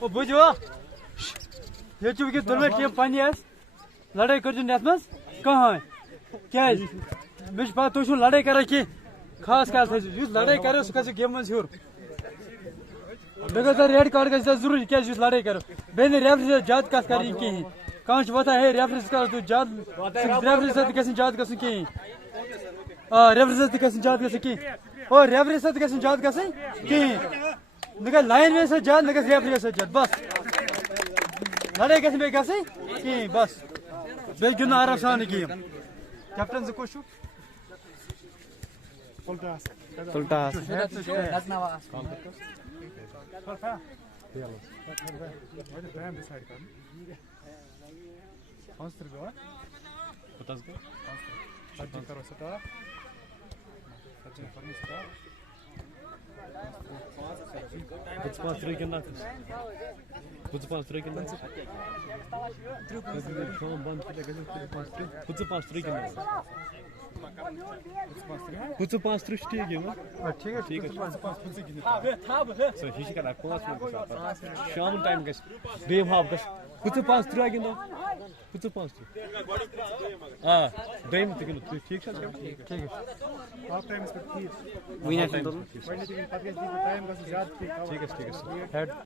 او بوجھو یہ چھ وکت دۄنوے ٹیم پننی آسہِ لڑٲے کٔرۍزیٚو نہٕ یتھ منٛز کٕہٕنۍ کیازِ مےٚ چھِ پتہ تُہۍ چھِو لڑٲے کران کینٛہہ خاص خیال تھٲیزیٚو یُس لڑٲے کرو سُہ کھسہِ گیمہِ منٛز ہیوٚر بیٚیہِ گژھِ ریڈ کارڈ گژھِ تتھ ضروٗری کیازِ یُس لڑٲے کرو بیٚیہِ نہٕ ریفری سۭتۍ زیادٕ کتھ کرٕنۍ کِہیٖنۍ کانٛہہ چھُ وۄتھان ہے ریفری سۭتۍ کرو تُہۍ زیادٕ ریفری سۭتۍ تہِ گژھِ نہٕ زیادٕ گژھُن کِہیٖنۍ ریفری سۭتۍ تہِ گژھِ نہٕ زیادٕ گژھُن کِہیٖنۍ اور ریفری سۭتۍ تہِ گژھِ نہٕ زیادٕ گژھٕنۍ کِہیٖنۍ نہ گژھِ لایِن مین سۭتۍ زیادٕ نہ گژھِ ریفری سۭتۍ زیادٕ بس لڑٲے گژھِ نہٕ بیٚیہِ گژھٕنۍ کِہیٖنۍ بس بیٚیہِ گِنٛدُن آرام سان یہِ گیم کیپٹن زٕ کُس چھُ الٹاس شام ٹائم گژھِ بیٚیہِ ہاف گژھِ 5-3 گِنٛدو 5-3 دوٚیِم تہِ گِنٛدو تُہۍ ٹھیٖک چھا ٹھیٖک